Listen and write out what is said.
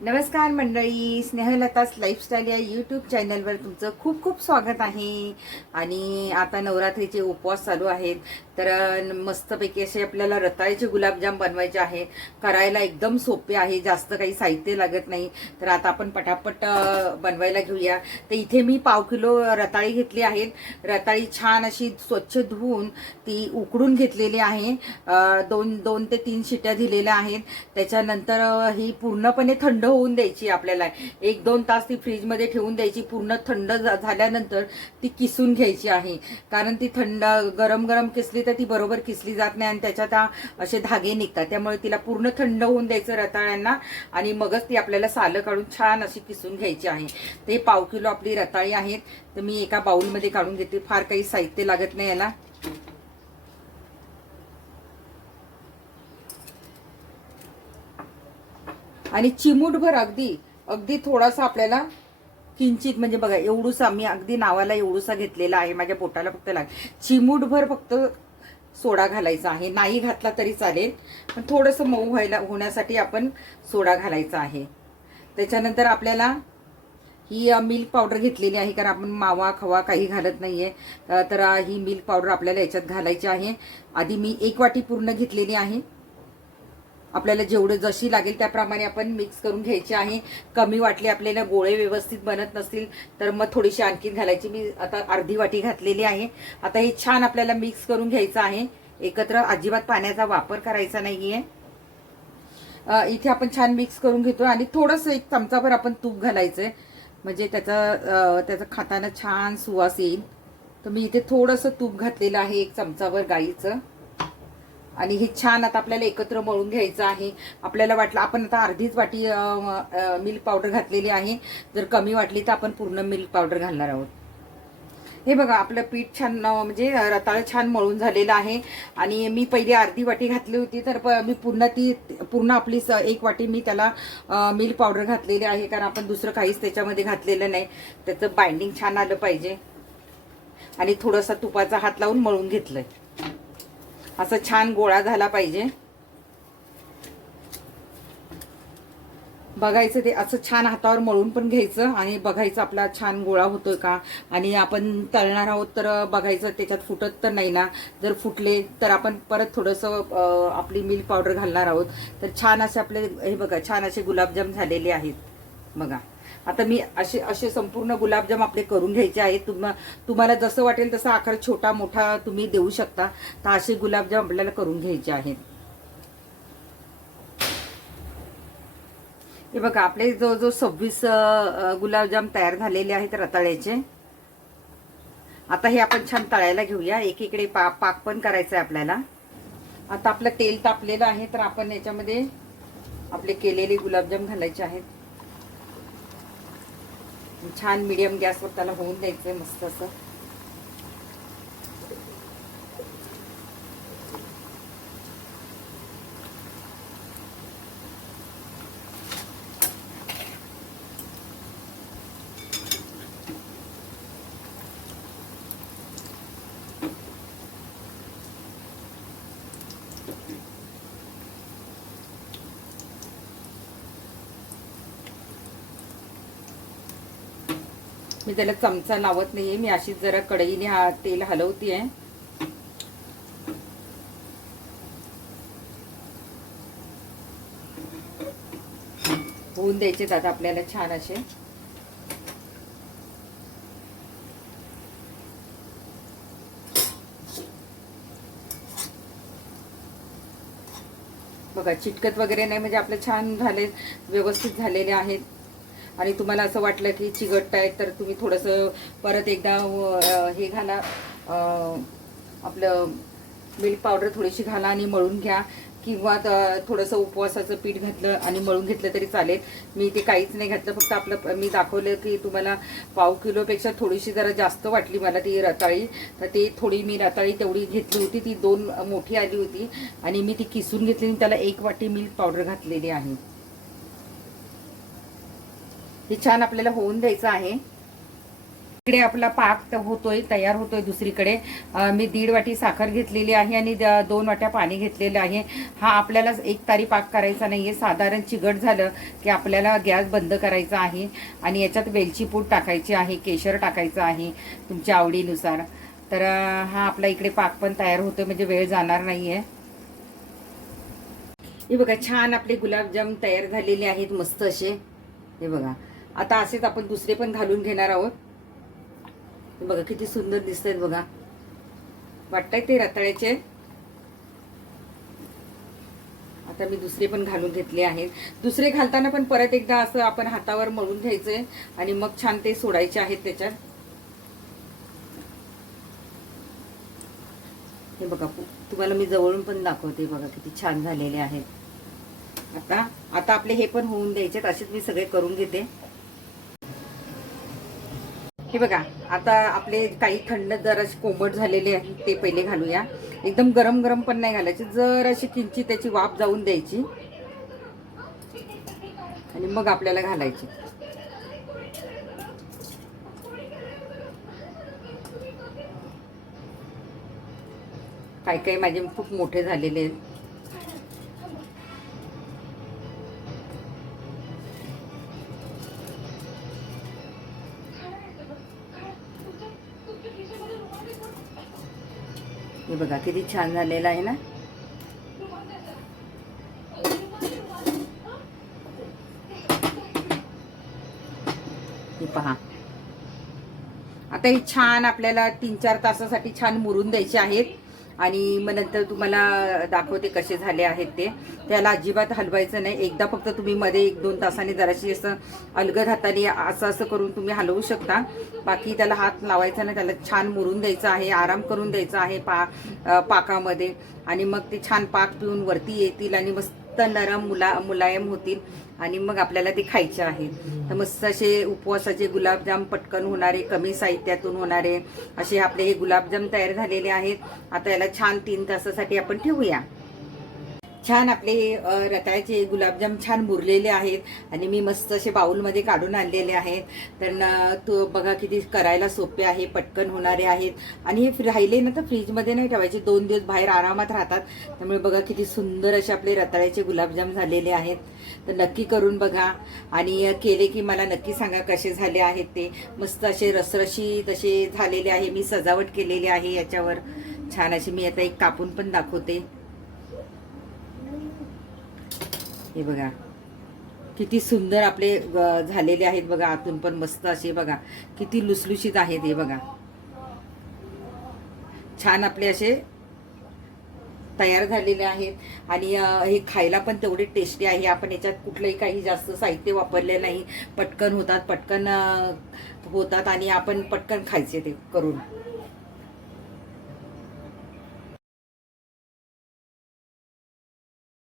नमस्कार मंडळी स्नेहलताच लाईफस्टाईल या यूट्यूब चॅनलवर तुमचं खूप खूप स्वागत आहे. आणि आता नवरात्रीचे उपवास चालू आहेत. तर मस्तपैकी असे आपल्याला रताळ्याचे गुलाबजाम बनवायचे आहे. करायला एकदम सोपे आहे जास्त काही साहित्य लागत नाही. तर आता आपण पटापट बनवायला घेऊया. तर इथे मी पाव किलो रताळी घेतली आहेत. रताळी छान अशी स्वच्छ धुवून ती उकडून घेतलेली आहे. दोन दोन ते तीन शिट्या दिलेल्या आहेत. त्याच्यानंतर ही पूर्णपणे थंड होऊन द्यायची आपल्याला. एक दोन तास ती फ्रीजमध्ये ठेवून द्यायची पूर्ण थंड झाल्यानंतर ती किसून घ्यायची आहे. कारण ती थंड गरम गरम किसली तर ती बरोबर किसली जात नाही आणि त्याच्यात असे धागे निघतात. त्यामुळे तिला पूर्ण थंड होऊन द्यायचं रताळ्यांना आणि मगच ती आपल्याला सालं काढून छान अशी किसून घ्यायची आहे. ते पाव किलो आपली रताळी आहेत. तर मी एका बाउलमध्ये काढून घेते. फार काही साहित्य लागत नाही याला. आणि चिमूटभर अगदी अगदी थोडासा आपल्याला किंचित म्हणजे बघा एवढूसा मी अगदी नावाला एवढूसा घेतलेला आहे माझ्या पोटाला फक्त लाग चिमूटभर फक्त सोडा घालायचा आहे. नाही घातला तरी चालेल पण थोडंसं मऊ व्हायला होण्यासाठी आपण सोडा घालायचा आहे. त्याच्यानंतर आपल्याला ही मिल्क पावडर घेतलेली आहे कारण आपण मावा खवा काही घालत नाही आहे तर ही मिल्क पावडर आपल्याला याच्यात घालायची आहे. आधी मी एक वाटी पूर्ण घेतलेली आहे. आपल्याला जेवढं जशी लागेल त्याप्रमाणे आपण मिक्स करून घ्यायची आहे. कमी वाटले आपल्याला गोळे व्यवस्थित बनत नसतील तर मग थोडीशी आणखी घालायची. मी आता अर्धी वाटी घातलेली आहे. आता हे छान आपल्याला मिक्स करून घ्यायचं आहे. एकत्र अजिबात पाण्याचा वापर करायचा नाहीये. आहे इथे आपण छान मिक्स करून घेतो आणि थोडंसं एक चमचाभर आपण तूप घालायचंय. म्हणजे त्याचा त्याचा खाताना छान सुवास येईल. तर मी इथे थोडंसं तूप घातलेलं आहे एक चमचाभर गाईचं. आणि हे छान आता आपल्याला एकत्र मळून घ्यायचं आहे. आपल्याला वाटलं आपण आता अर्धीच वाटी मिल्क पावडर घातलेली आहे. जर कमी वाटली तर आपण पूर्ण मिल्क पावडर घालणार आहोत. हे बघा आपलं पीठ छान म्हणजे रताळ छान मळून झालेलं आहे. आणि मी पहिली अर्धी वाटी घातली होती तर प- मी पूर्ण ती पूर्ण आपली स- एक वाटी मी त्याला मिल्क पावडर घातलेली आहे. कारण आपण दुसरं काहीच त्याच्यामध्ये घातलेलं नाही. त्याचं बाइंडिंग छान आलं पाहिजे. आणि थोडासा तुपाचा हात लावून मळून घेतलंय. असं छान गोळा झाला पाहिजे. बघायचं ते असं छान हातावर मळून पण घ्यायचं आणि बघायचं आपला छान गोळा होतोय का. आणि आपण तळणार आहोत तर बघायचं त्याच्यात फुटत तर नाही ना. जर फुटले तर आपण परत थोडंसं आपली मिल्क पावडर घालणार आहोत. तर छान असे आपले हे बघा छान असे गुलाबजाम झालेले आहेत. बघा. आता मी असे असे संपूर्ण गुलाबजाम आपले करून घ्यायचे आहेत. तुम्हा तुम्हाला जसं वाटेल तसा आकार छोटा मोठा तुम्ही देऊ शकता. तर असे गुलाबजाम आपल्याला करून घ्यायचे आहेत. हे बघा आपले जवळजवळ सव्वीस गुलाबजाम तयार झालेले आहेत रताळ्याचे. आता हे आपण छान तळायला घेऊया. एकीकडे पा पाक पण करायचं आहे आपल्याला. आता आपलं तेल तापलेलं आहे तर आपण याच्यामध्ये आपले केलेले गुलाबजाम घालायचे आहेत. छान मीडियम गॅसवर त्याला होऊन द्यायचंय मस्त असं. मी त्याला चमचा लावत नाहीये. मी अशीच जरा कढईने हा तेल हलवतीये. होऊन द्यायचे आता आपल्याला छान असे. बघा चिटकत वगैरे नाही म्हणजे आपले छान झाले व्यवस्थित झालेले आहेत. आणि तुम्हाला असं वाटलं की चिगट आहे तर तुम्ही थोडंसं परत एकदा हे घाला. आपलं मिल्क पावडर थोडीशी घाला आणि मळून घ्या. किंवा त- थोडंसं उपवासाचं पीठ घातलं आणि मळून घेतलं तरी चालेल. मी ते काहीच नाही घातलं फक्त आपलं मी दाखवलं की तुम्हाला पाव किलोपेक्षा थोडीशी जरा जास्त वाटली मला ती रताळी. तर ते थोडी मी रताळी तेवढी घेतली होती ती दोन मोठी आली होती. आणि मी ती किसून घेतली आणि त्याला एक वाटी मिल्क पावडर घातलेली आहे. हे छान आपल्याला होऊन द्यायचं आहे. इकडे आपला पाक त- होतोय तयार होतोय दुसरीकडे. मी दीड वाटी साखर घेतलेली आहे आणि द- दोन वाट्या पाणी घेतलेलं आहे. हा आपल्याला एक तारी पाक करायचा नाही आहे साधारण चिगट झालं की आपल्याला गॅस बंद करायचा आहे आणि याच्यात वेलची पूड टाकायची आहे केशर टाकायचं आहे तुमच्या आवडीनुसार. तर हा आपला इकडे पाक पण तयार होतोय म्हणजे वेळ जाणार नाहीये. हे बघा छान आपले गुलाबजाम तयार झालेले आहेत मस्त असे. हे बघा. आता असेच आपण दुसरे पण घालून घेणार आहोत. बघा किती सुंदर दिसत आहेत बघा. वाटतंय ते रताळ्याचे. आता मी दुसरे पण घालून घेतले आहेत. दुसरे घालताना पण परत एकदा असं आपण हातावर मळून घ्यायचंय आणि मग छान ते सोडायचे आहेत त्याच्यात. हे बघा तुम्हाला मी जवळून पण दाखवते बघा किती छान झालेले आहेत. आता आता आपले हे पण होऊन द्यायचे असेच मी सगळे करून घेते. हे बघा आता आपले काही थंड जराशी कोंबट झालेले आहेत ते पहिले घालूया. एकदम गरम गरम पण नाही घालायचे जर अशी किंचित त्याची वाफ जाऊन द्यायची. आणि मग आपल्याला घालायची. काही काही माझे खूप मोठे झालेले आहेत. हे बघा किती छान झालेला आहे ना? हे पहा. आता हे छान आपल्याला तीन चार तासासाठी छान मुरून द्यायचे आहेत. आणि मग नंतर तुम्हाला दाखवते कसे झाले आहेत ते. त्याला अजिबात हलवायचं नाही. एकदा फक्त तुम्ही मध्ये एक दोन तासाने जराशी असं अलगद हाताने असं असं करून तुम्ही हलवू शकता. बाकी त्याला हात लावायचा नाही. त्याला छान मुरून द्यायचं आहे. आराम करून द्यायचा आहे पा पाकामध्ये. आणि मग ते छान पाक पिऊन वरती येतील आणि मस्त मस्त नरम मुला मुलायम होतील आणि मग आपल्याला ते खायचे आहेत तर मस्त असे उपवासाचे गुलाबजाम पटकन होणारे कमी साहित्यातून होणारे असे आपले हे गुलाबजाम तयार झालेले आहेत. आता याला छान तीन तासासाठी आपण ठेवूया. छान आपले रताळ्याचे गुलाबजाम छान मुरलेले आहेत आणि मी मस्त असे बाऊलमध्ये काढून आणलेले आहेत. तर तो बघा किती करायला सोपे आहे पटकन होणारे आहेत. आणि हे राहिले ना तर फ्रीजमध्ये नाही ठेवायचे दोन दिवस बाहेर आरामात राहतात. त्यामुळे बघा किती सुंदर असे आपले रताळ्याचे गुलाबजाम झालेले आहेत. तर नक्की करून बघा. आणि केले की मला नक्की सांगा कसे झाले आहेत ते. मस्त असे रसरशी तसे झालेले आहे. मी सजावट केलेली आहे याच्यावर. छान अशी मी आता एक कापून पण दाखवते. हे बघा. किती सुंदर आपले झालेले आहेत बघा. आतून पण मस्त असे बघा. किती लुसलुशीत आहेत हे बघा. छान आपले असे तयार झालेले आहेत. आणि हे खायला पण तेवढे टेस्टी आहे. आपण याच्यात कुठलंही काही जास्त साहित्य वापरले नाही. पटकन होतात पटकन होतात आणि आपण पटकन खायचे ते करून.